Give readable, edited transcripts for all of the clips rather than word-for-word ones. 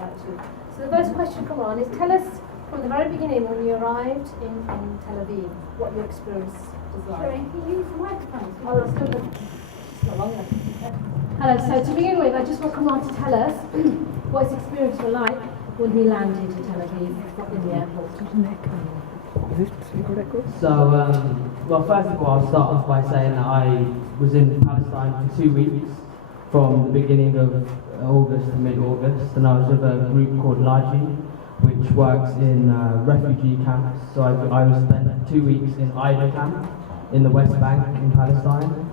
like to. So the first question, come on, is tell us from the very beginning when you arrived in Tel Aviv, what your experience was like. Sorry, can you use the microphone? Oh, that's good. It's not long enough. Hello, so to begin with, I just want Kamal to tell us what his experience was like when he landed in Tel Aviv in the airport. So, well, first of all, I'll start off by saying that I was in Palestine for 2 weeks, from the beginning of August to mid-August, and I was with a group called Laji, which works in refugee camps. So I was spent 2 weeks in Ida camp in the West Bank in Palestine.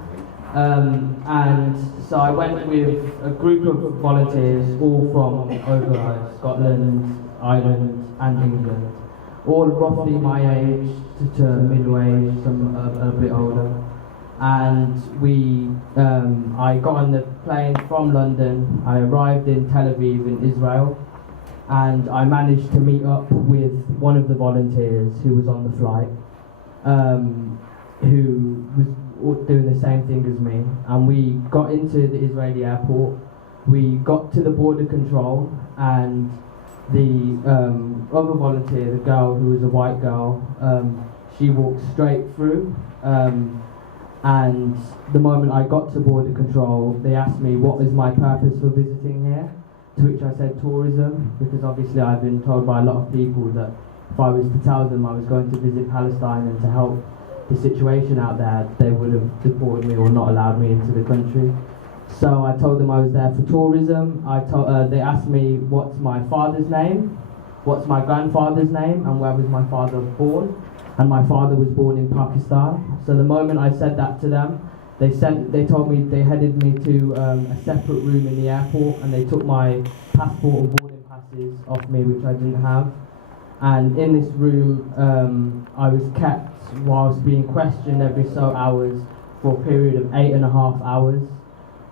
And so I went with a group of volunteers, all from over Scotland, Ireland, and England, all roughly my age to middle age, some a bit older. And I got on the plane from London. I arrived in Tel Aviv in Israel, and I managed to meet up with one of the volunteers who was on the flight, who was doing the same thing as me. And we got into the Israeli airport. We got to the border control, and the other volunteer, the girl who was a white girl, she walked straight through. And the moment I got to border control, they asked me what is my purpose for visiting here, to which I said tourism, because obviously I've been told by a lot of people that if I was to tell them I was going to visit Palestine and to help the situation out there, they would have deported me or not allowed me into the country. So I told them I was there for tourism. They asked me what's my father's name, what's my grandfather's name, and where was my father born. And my father was born in Pakistan. So the moment I said that to them, they told me, they headed me to a separate room in the airport, and they took my passport and boarding passes off me, which I didn't have. And in this room, I was kept whilst being questioned every so hours for a period of 8.5 hours.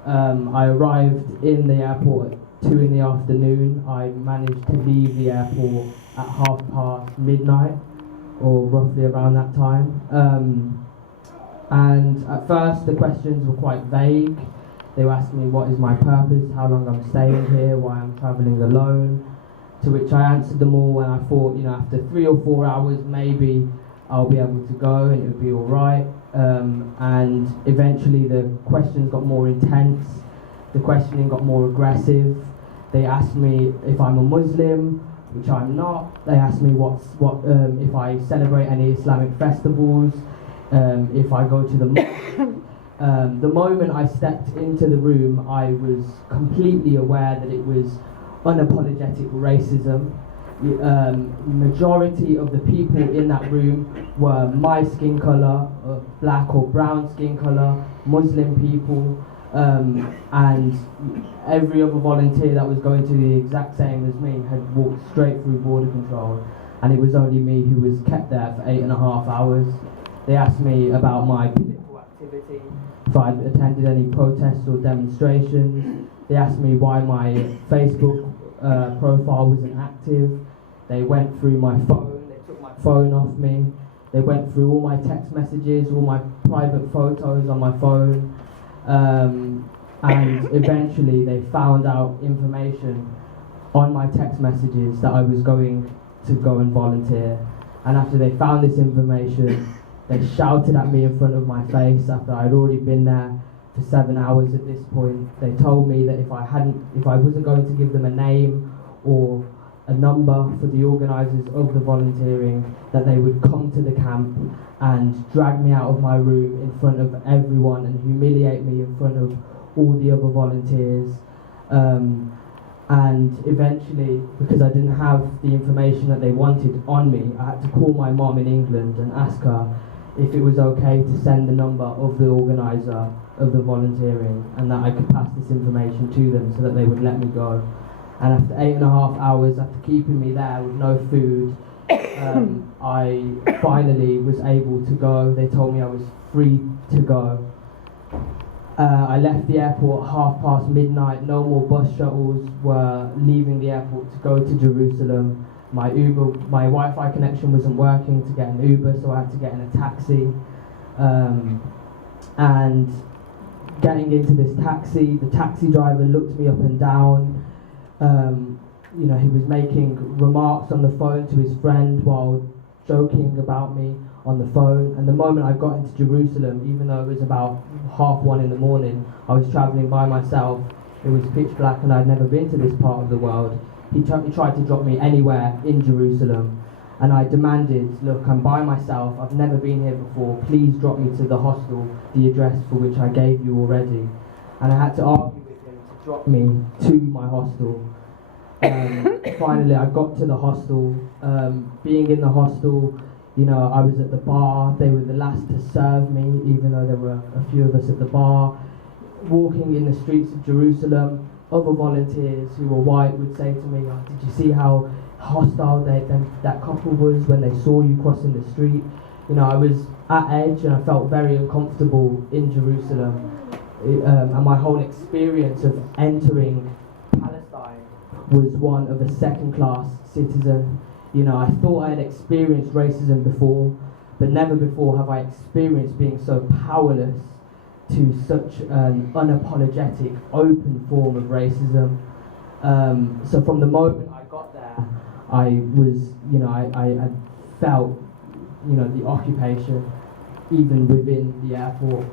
I arrived in the airport at 2 in the afternoon. I managed to leave the airport at midnight, or roughly around that time. And at first the questions were quite vague. They were asking me what is my purpose, how long I'm staying here, why I'm travelling alone, to which I answered them all, and I thought, after 3 or 4 hours maybe I'll be able to go and it would be alright. And eventually the questions got more intense, the questioning got more aggressive. They asked me if I'm a Muslim, which I'm not. They asked me if I celebrate any Islamic festivals, if I go to the mosque. The moment I stepped into the room, I was completely aware that it was unapologetic racism. Majority of the people in that room were my skin colour, black or brown skin colour, Muslim people, and every other volunteer that was going to the exact same as me had walked straight through border control, and it was only me who was kept there for 8.5 hours. They asked me about my political activity, if I'd attended any protests or demonstrations. They asked me why my Facebook profile wasn't active. They went through my phone, they took my phone off me. They went through all my text messages, all my private photos on my phone. And eventually they found out information on my text messages that I was going to go and volunteer. And after they found this information, they shouted at me in front of my face after I'd already been there for 7 hours at this point. They told me that if I wasn't going to give them a name or a number for the organisers of the volunteering, that they would come to the camp and drag me out of my room in front of everyone and humiliate me in front of all the other volunteers. And eventually, because I didn't have the information that they wanted on me, I had to call my mom in England and ask her if it was okay to send the number of the organiser of the volunteering, and that I could pass this information to them so that they would let me go. And after 8.5 hours, after keeping me there with no food, I finally was able to go. They told me I was free to go. I left the airport at midnight. No more bus shuttles were leaving the airport to go to Jerusalem. My Wi-Fi connection wasn't working to get an Uber, so I had to get in a taxi. And getting into this taxi, the taxi driver looked me up and down. he was making remarks on the phone to his friend while joking about me on the phone. And the moment I got into Jerusalem, even though it was about 1:30 in the morning, I was travelling by myself. It was pitch black and I'd never been to this part of the world. He tried to drop me anywhere in Jerusalem. And I demanded, look, I'm by myself, I've never been here before, please drop me to the hostel, the address for which I gave you already. And I had to argue with him to drop me to my hostel. Finally, I got to the hostel. Being in the hostel, I was at the bar. They were the last to serve me, even though there were a few of us at the bar. Walking in the streets of Jerusalem, other volunteers who were white would say to me, oh, did you see how hostile that couple was when they saw you crossing the street? I was at edge and I felt very uncomfortable in Jerusalem. And my whole experience of entering Palestine was one of a second-class citizen. I thought I had experienced racism before, but never before have I experienced being so powerless to such an unapologetic, open form of racism. So from the moment I got there, I was, I felt, the occupation, even within the airport.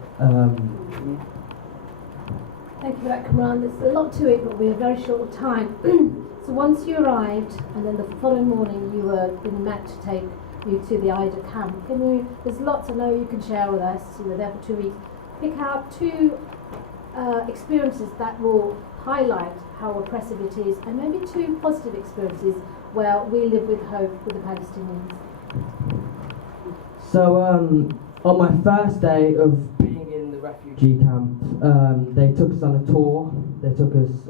Thank you for that, Kamran. There's a lot to it, but we're very short of time. So once you arrived, and then the following morning you were being met to take you to the Ida camp. There's lots I know you can share with us. You were there for 2 weeks. Pick out two experiences that will highlight how oppressive it is, and maybe two positive experiences where we live with hope with the Palestinians. So on my first day of being in the refugee camp, they took us on a tour. They took us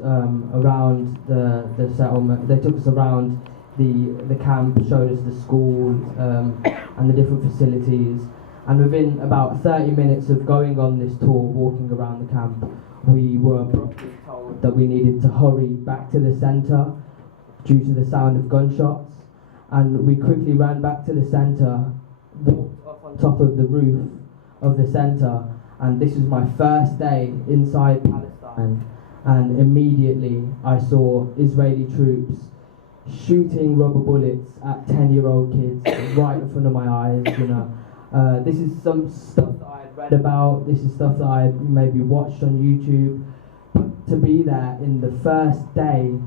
around the settlement. They took us around the camp, showed us the school and the different facilities. And within about 30 minutes of going on this tour, walking around the camp, we were abruptly told that we needed to hurry back to the centre due to the sound of gunshots. And we quickly ran back to the centre, walked up on top of the roof of the centre, and this was my first day inside Palestine. And immediately I saw Israeli troops shooting rubber bullets at 10-year-old kids right in front of my eyes. This is some stuff that I had read about. This is stuff that I had maybe watched on YouTube. But to be there in the first day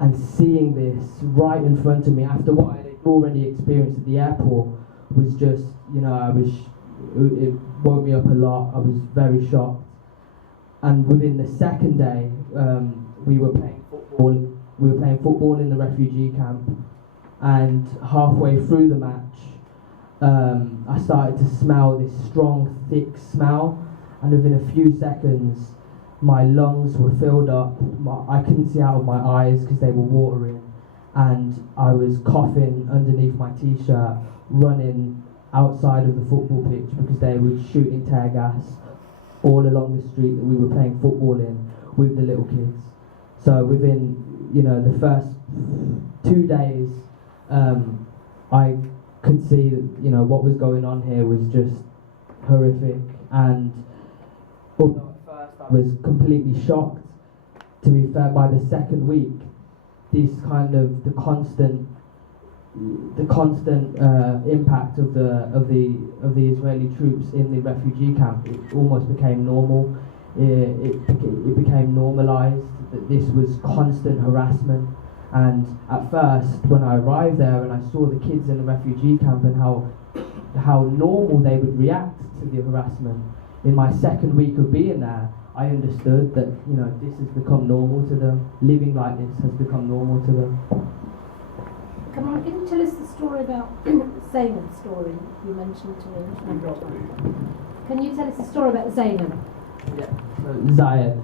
and seeing this right in front of me after what I had already experienced at the airport was just, it woke me up a lot. I was very shocked. And within the second day, we were playing football. We were playing football in the refugee camp, and halfway through the match, I started to smell this strong, thick smell, and within a few seconds, my lungs were filled up. I couldn't see out of my eyes because they were watering, and I was coughing underneath my t-shirt, running outside of the football pitch because they were shooting tear gas all along the street that we were playing football in with the little kids. So within, the first 2 days, I could see that, what was going on here was just horrific. And although at first I was completely shocked, to be fair, by the second week, this kind of the constant impact of the Israeli troops in the refugee camp, it almost became normal. It became normalised that this was constant harassment. And at first, when I arrived there and I saw the kids in the refugee camp and how normal they would react to the harassment, in my second week of being there, I understood that this has become normal to them. Living like this has become normal to them. Come on, can you tell us the story about Zainab's story you mentioned to me? Can you tell us the story about Zainab? Yeah. So Zayed.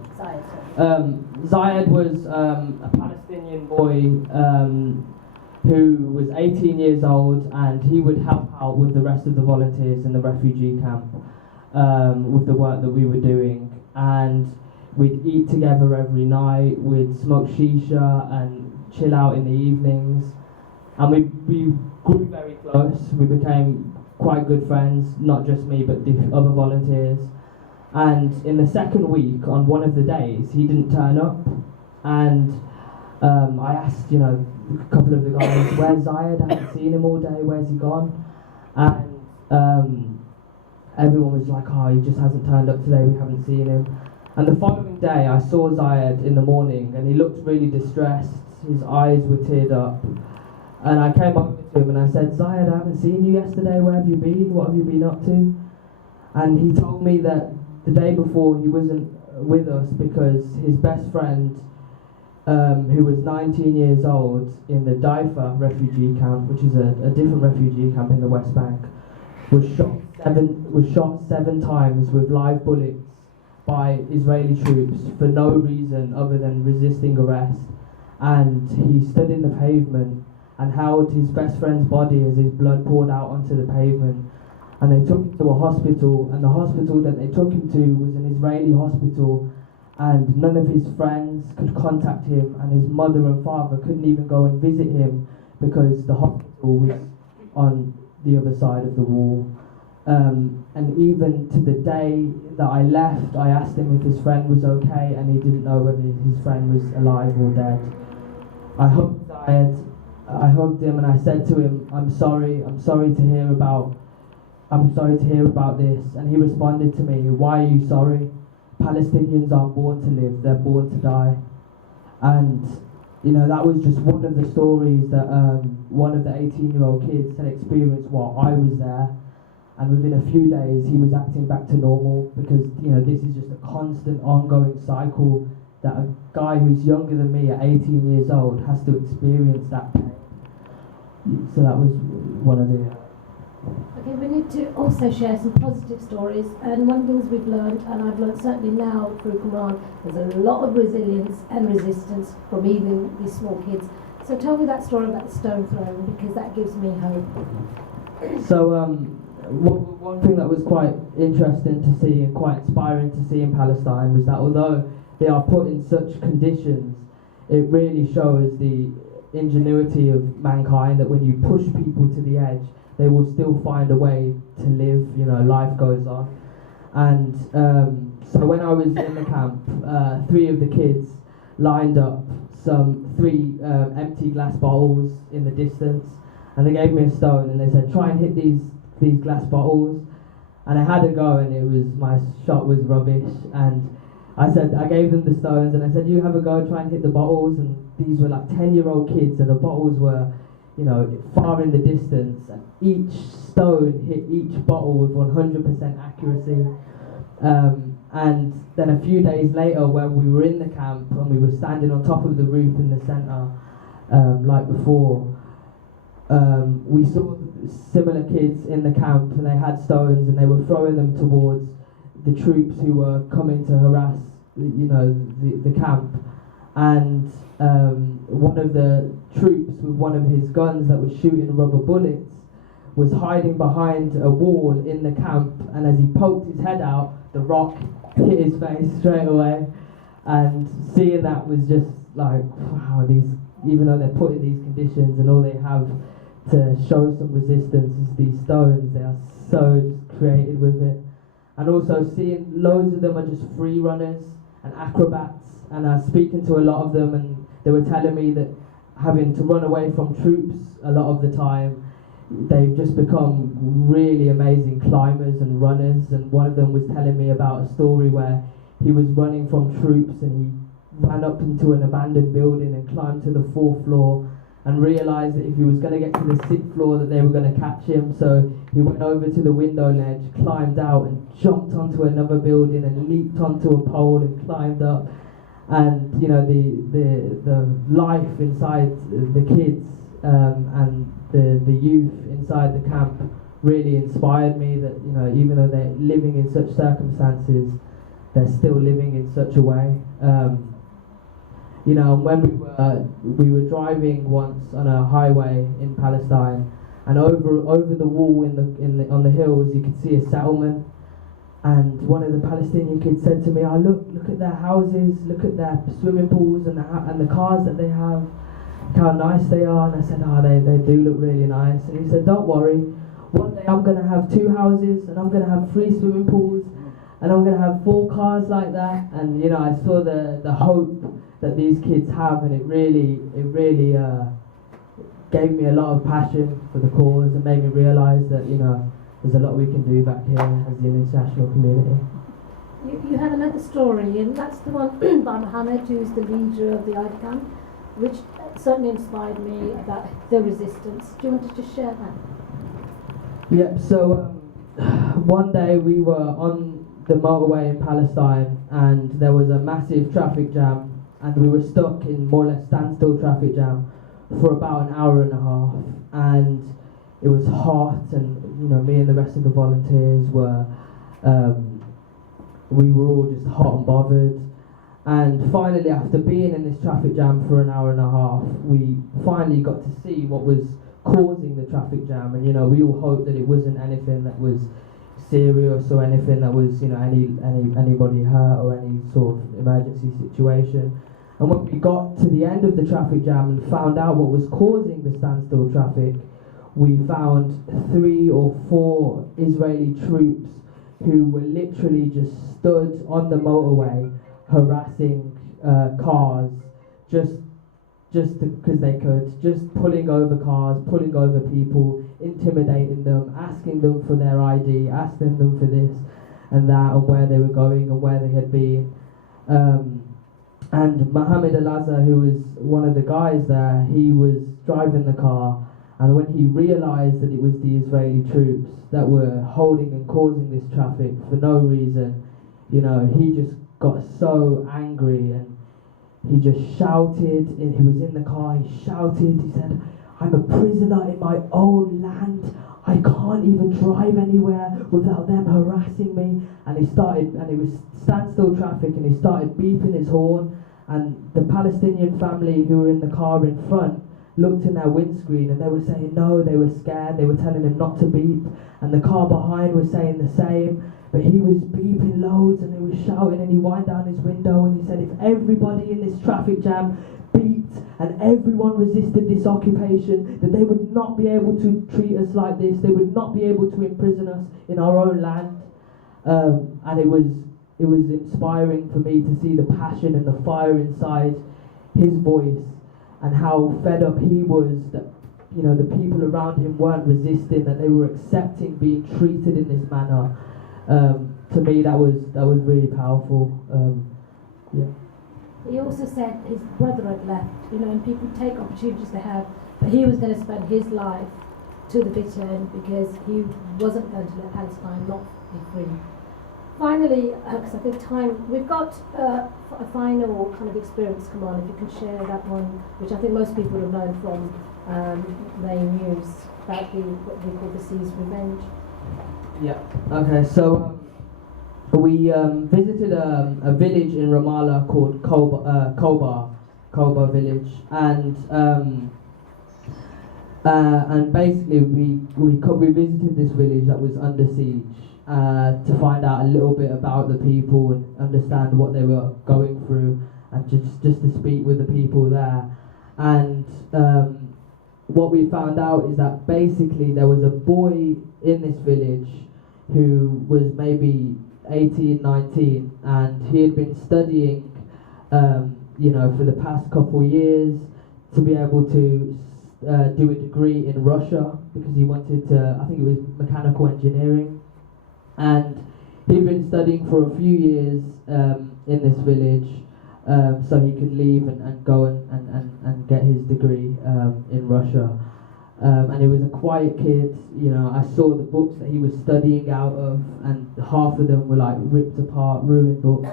Zayed was a Palestinian boy who was 18 years old, and he would help out with the rest of the volunteers in the refugee camp with the work that we were doing. And we'd eat together every night, we'd smoke shisha and chill out in the evenings. And we grew very close. We became quite good friends, not just me, but the other volunteers. And in the second week, on one of the days, he didn't turn up. And I asked, a couple of the guys, where's Zayed? I haven't seen him all day, where's he gone? And everyone was like, oh, he just hasn't turned up today, we haven't seen him. And the following day, I saw Zayed in the morning, and he looked really distressed. His eyes were teared up. And I came over to him and I said, Zayed, I haven't seen you yesterday, where have you been? What have you been up to? And he told me that the day before he wasn't with us because his best friend, who was 19 years old in the Daifa refugee camp, which is a different refugee camp in the West Bank, was shot seven times with live bullets by Israeli troops for no reason other than resisting arrest. And he stood in the pavement and held his best friend's body as his blood poured out onto the pavement. And they took him to a hospital, and the hospital that they took him to was an Israeli hospital, and none of his friends could contact him, and his mother and father couldn't even go and visit him because the hospital was on the other side of the wall. And even to the day that I left, I asked him if his friend was okay, and he didn't know whether his friend was alive or dead. I hugged him and I said to him, I'm sorry to hear about this. And he responded to me, why are you sorry? Palestinians aren't born to live, they're born to die. And that was just one of the stories that one of the 18-year-old kids had experienced while I was there. And within a few days he was acting back to normal, because this is just a constant ongoing cycle that a guy who's younger than me at 18 years old has to experience that pain. So that was one of the... Okay, we need to also share some positive stories, and one of the things we've learned, and I've learned certainly now through Qumran, there's a lot of resilience and resistance from even these small kids. So tell me that story about the stone throwing, because that gives me hope. So one thing that was quite interesting to see and quite inspiring to see in Palestine was that although they are put in such conditions, it really shows the ingenuity of mankind, that when you push people to the edge, they will still find a way to live, life goes on. And so when I was in the camp, three of the kids lined up three empty glass bottles in the distance, and they gave me a stone and they said, try and hit these glass bottles. And I had a go, and my shot was rubbish, and I gave them the stones and I said, you have a go, try and hit the bottles. And these were like 10-year-old kids, and the bottles were far in the distance, and each stone hit each bottle with 100% accuracy. And then a few days later, when we were in the camp and we were standing on top of the roof in the centre, like before, we saw similar kids in the camp, and they had stones and they were throwing them towards the troops who were coming to harass the camp. And one of the troops with one of his guns that was shooting rubber bullets was hiding behind a wall in the camp, and as he poked his head out, the rock hit his face straight away. And seeing that was just like, wow, even though they're put in these conditions and all they have to show some resistance is these stones, they are so creative with it. And also seeing loads of them are just free runners and acrobats, and I was speaking to a lot of them, and they were telling me that having to run away from troops a lot of the time, they've just become really amazing climbers and runners. And one of them was telling me about a story where he was running from troops and he ran up into an abandoned building and climbed to the 4th floor, and realised that if he was going to get to the 6th floor that they were going to catch him. So he went over to the window ledge, climbed out and jumped onto another building and leaped onto a pole and climbed up. And the life inside the kids and the youth inside the camp really inspired me, that even though they're living in such circumstances, they're still living in such a way. When we were driving once on a highway in Palestine, and over the wall on the hills you could see a settlement, and one of the Palestinian kids said to me, "Oh, look at their houses, look at their swimming pools and the cars that they have, look how nice they are." And I said, "Oh, they do look really nice." And he said, "Don't worry, one day I'm going to have 2 houses, and I'm going to have 3 swimming pools, and I'm going to have 4 cars like that." And I saw the hope that these kids have, and it really gave me a lot of passion for the cause and made me realise that, you know, there's a lot we can do back here as the international community. You had another story, and that's the one by Mohammed, who's the leader of the Ida camp, which certainly inspired me about the resistance. Do you want to just share that? Yep, so one day we were on the motorway in Palestine, and there was a massive traffic jam, and we were stuck in more or less standstill traffic jam for about an hour and a half, and it was hot, and you know, me and the rest of the volunteers were we were all just hot and bothered. And finally, after being in this traffic jam for an hour and a half, we finally got to see what was causing the traffic jam. And you know, we all hoped that it wasn't anything that was serious or anything that was, you know, anybody hurt or any sort of emergency situation. And when we got to the end of the traffic jam and found out what was causing the standstill traffic, we found 3 or 4 Israeli troops who were literally just stood on the motorway harassing cars just because they could, just pulling over cars, pulling over people, intimidating them, asking them for their ID, asking them for this and that, and where they were going and where they had been. And Mohammed Al-Azhar, who was one of the guys there, he was driving the car, and when he realised that it was the Israeli troops that were holding and causing this traffic for no reason, you know, he just got so angry, and he just shouted, and he was in the car, he shouted, he said, "I'm a prisoner in my own land, I can't even drive anywhere without them harassing me." And he started, and it was standstill traffic, and he started beeping his horn, and the Palestinian family who were in the car in front looked in their windscreen, and they were saying no, they were scared, they were telling him not to beep, and the car behind was saying the same, but he was beeping loads, and he was shouting, and he wind down his window, and he said, if everybody in this traffic jam beeped and everyone resisted this occupation, that they would not be able to treat us like this, they would not be able to imprison us in our own land. And it was inspiring for me to see the passion and the fire inside his voice, and how fed up he was that, you know, the people around him weren't resisting, that they were accepting being treated in this manner. To me, that was really powerful. Yeah. He also said his brother had left, you know, and people take opportunities they have, but he was going to spend his life to the bitter end because he wasn't going to let Palestine not be free. Finally, because I think time, we've got a final kind of experience come on, if you can share that one, which I think most people have known from main news, about what we call the Sea's Revenge. Yeah. Okay. So we visited a village in Ramallah called Kobar village, and basically we visited this village that was under siege to find out a little bit about the people and understand what they were going through, and just to speak with the people there. And what we found out is that basically there was a boy in this village who was maybe 18, 19, and he had been studying, you know, for the past couple years to be able to do a degree in Russia, because he wanted to, I think it was mechanical engineering, and he'd been studying for a few years in this village, so he could leave and go and get his degree in Russia. And he was a quiet kid, you know. I saw the books that he was studying out of, and half of them were like ripped apart, ruined books,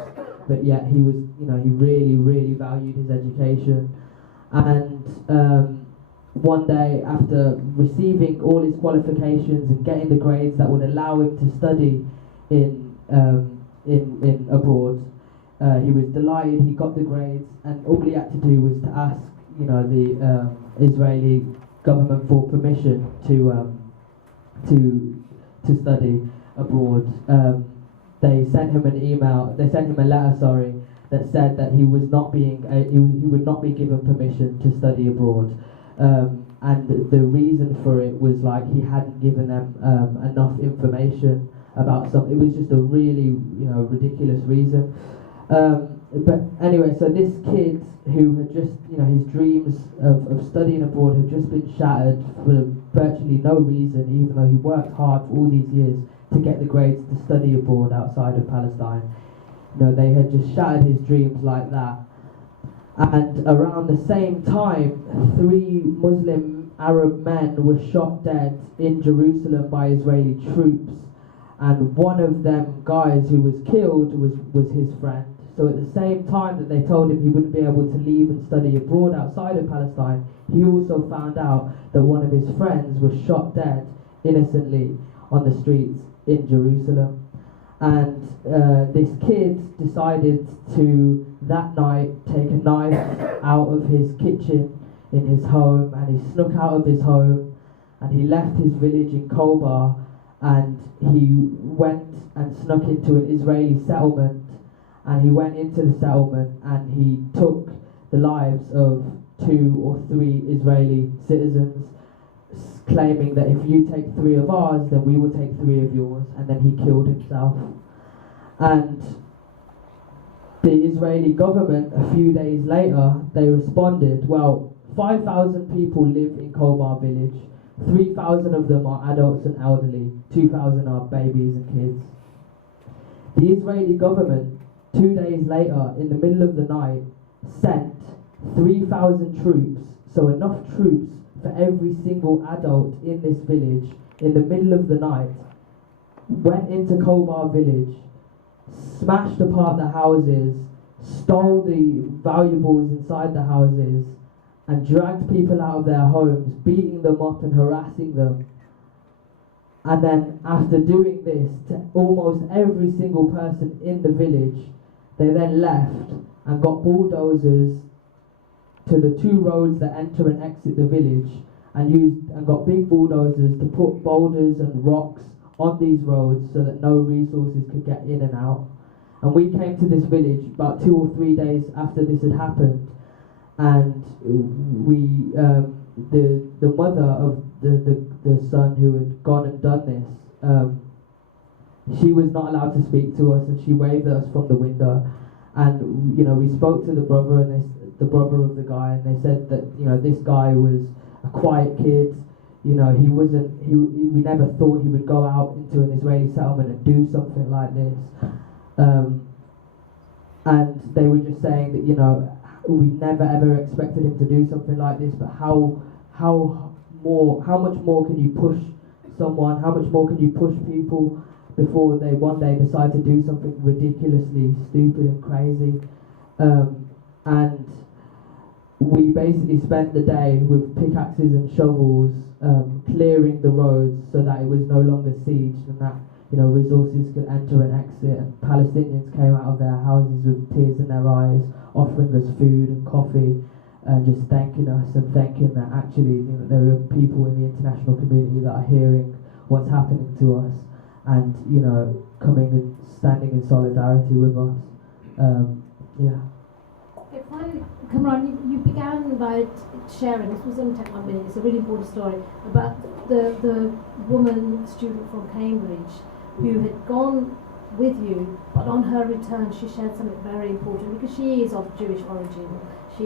but yet he was, you know, he really, really valued his education. And one day, after receiving all his qualifications and getting the grades that would allow him to study in abroad, he was delighted. He got the grades, and all he had to do was to ask, you know, the Israeli government for permission to study abroad. They sent him an email. They sent him a letter, sorry, that said that he was not being he would not be given permission to study abroad. And the reason for it was like he hadn't given them enough information about something. It was just a really, you know, ridiculous reason. but anyway, so this kid who had just, his dreams of studying abroad had just been shattered for virtually no reason, even though he worked hard for all these years to get the grades to study abroad outside of Palestine. They had just shattered his dreams like that. And around the same time, 3 Muslim Arab men were shot dead in Jerusalem by Israeli troops, and one of them guys who was killed was his friend. So at the same time that they told him he wouldn't be able to leave and study abroad outside of Palestine, he also found out that one of his friends was shot dead innocently on the streets in Jerusalem. And this kid decided to, that night, take a knife out of his kitchen in his home, and he snuck out of his home, and he left his village in Kobar, and he went and snuck into an Israeli settlement, and he went into the settlement and he took the lives of 2 or 3 Israeli citizens, claiming that if you take 3 of ours, then we will take 3 of yours, and then he killed himself. And the Israeli government, a few days later, they responded, well, 5,000 people live in Kobar village, 3,000 of them are adults and elderly, 2,000 are babies and kids. The Israeli government, 2 days later, in the middle of the night, sent 3,000 troops, so enough troops for every single adult in this village, in the middle of the night, went into Kobar village, smashed apart the houses, stole the valuables inside the houses, and dragged people out of their homes, beating them up and harassing them. And then after doing this to almost every single person in the village, they then left and got bulldozers to the 2 roads that enter and exit the village, and got big bulldozers to put boulders and rocks on these roads so that no resources could get in and out. And we came to this village about 2 or 3 days after this had happened, and we, the mother of the son who had gone and done this, she was not allowed to speak to us, and she waved at us from the window. And we spoke to the brother the brother of the guy, and they said that this guy was a quiet kid. He wasn't. We never thought he would go out into an Israeli settlement and do something like this. And they were just saying that we never ever expected him to do something like this. But how much more can you push someone? How much more can you push people before they one day decide to do something ridiculously stupid and crazy? And we basically spent the day with pickaxes and shovels clearing the roads so that it was no longer sieged, and that resources could enter and exit. And Palestinians came out of their houses with tears in their eyes, offering us food and coffee, and just thanking us and thanking that actually there are people in the international community that are hearing what's happening to us, and coming and standing in solidarity with us. If I come on, you began by sharing, this was only take 1 minute, it's a really important story, about the woman student from Cambridge who had gone with you, but on her return she shared something very important, because she is of Jewish origin.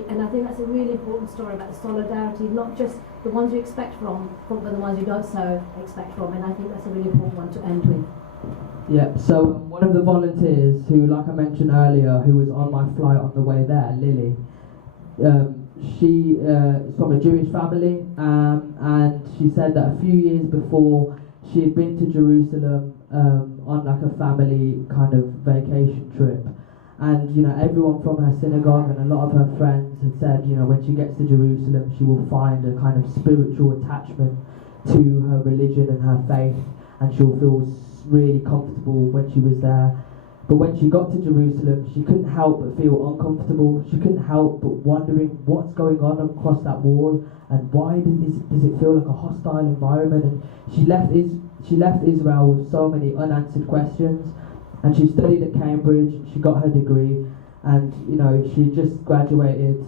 And I think that's a really important story about the solidarity, not just the ones you expect from, but the ones you don't so expect from, and I think that's a really important one to end with. Yeah, so one of the volunteers who, like I mentioned earlier, who was on my flight on the way there, Lily, she is from a Jewish family, and she said that a few years before she had been to Jerusalem on like a family kind of vacation trip, and everyone from her synagogue and a lot of her friends had said when she gets to Jerusalem she will find a kind of spiritual attachment to her religion and her faith, and she'll feel really comfortable when she was there. But when she got to Jerusalem, she couldn't help but feel uncomfortable. She couldn't help but wondering what's going on across that wall, and why does it feel like a hostile environment. And she left Israel with so many unanswered questions. And she studied at Cambridge. She got her degree, and she just graduated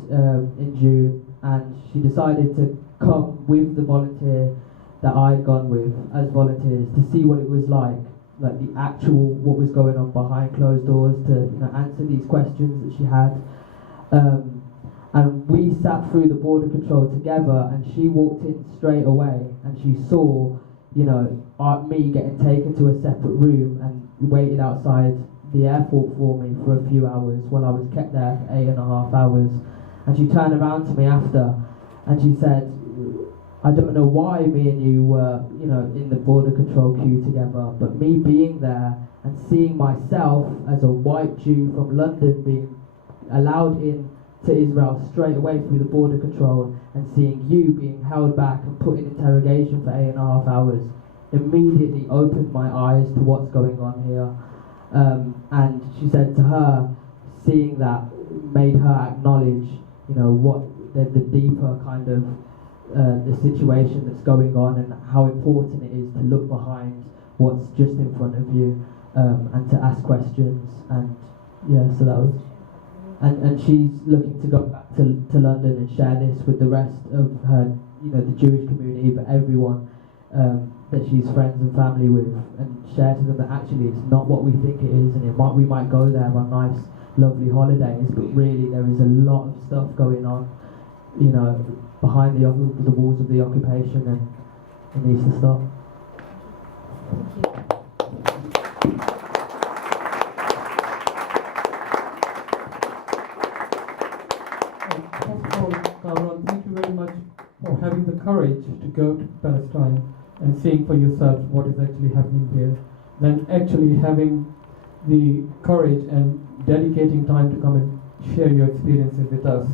in June, and she decided to come with the volunteer that I'd gone with as volunteers to see what it was like like the actual what was going on behind closed doors to answer these questions that she had. And we sat through the border control together, and she walked in straight away, and she saw, me getting taken to a separate room and waited outside the airport for me for a few hours while I was kept there for 8.5 hours. And she turned around to me after, and she said, I don't know why me and you were, in the border control queue together, but me being there and seeing myself as a white Jew from London being allowed in to Israel straight away through the border control, and seeing you being held back and put in interrogation for 8.5 hours immediately opened my eyes to what's going on here. And she said to her, seeing that made her acknowledge, what the deeper kind of the situation that's going on, and how important it is to look behind what's just in front of you, and to ask questions. And so that was. And she's looking to go back to London and share this with the rest of her, the Jewish community, but everyone that she's friends and family with, and share to them that actually it's not what we think it is, and we might go there on nice, lovely holidays, but really there is a lot of stuff going on, behind the walls of the occupation, and it needs to stop. Thank you very much for having the courage to go to Palestine and seeing for yourself what is actually happening there, then actually having the courage and dedicating time to come and share your experiences with us.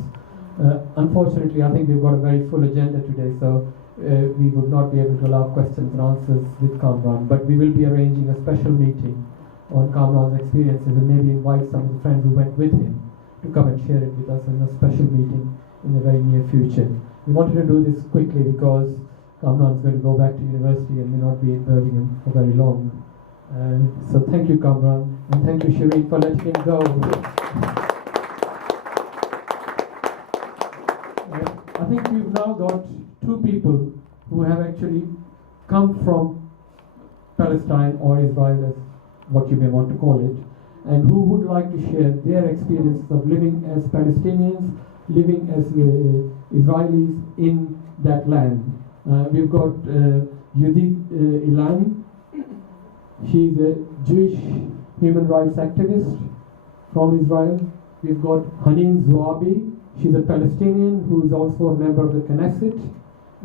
Unfortunately, I think we've got a very full agenda today, so we would not be able to allow questions and answers with Kamran, but we will be arranging a special meeting on Kamran's experiences, and maybe invite some of the friends who went with him to come and share it with us in a special meeting in the very near future. We wanted to do this quickly because Kamran is going to go back to university and may not be in Birmingham for very long. So thank you, Kamran, and thank you, Shireen, for letting him go. I think we've now got two people who have actually come from Palestine or Israel, as what you may want to call it, and who would like to share their experiences of living as Palestinians, living as Israelis in that land. We've got Judith Ilani. She's a Jewish human rights activist from Israel. We've got Hanin Zouabi. She's a Palestinian who is also a member of the Knesset.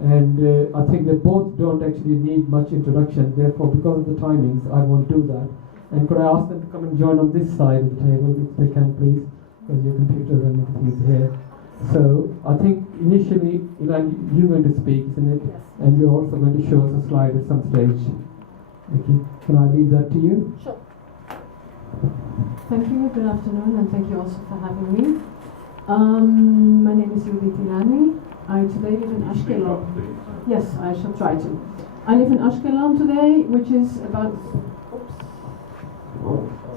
And I think they both don't actually need much introduction. Therefore, because of the timings, I won't do that. And could I ask them to come and join on this side of the table, if they can, please, because your computers and everything is here. So I think initially, Ilan, you're going to speak, isn't it? Yes. And you're also going to show us a slide at some stage. Okay. Can I leave that to you? Sure. Thank you, good afternoon, and thank you also for having me. My name is Judith Ilani. I today live in Ashkelon. Yes, I shall try to. I live in Ashkelon today, which is about...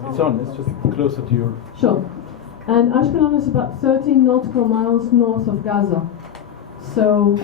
It's on, it's just closer to your... Sure. And Ashkelon is about 13 nautical miles north of Gaza. So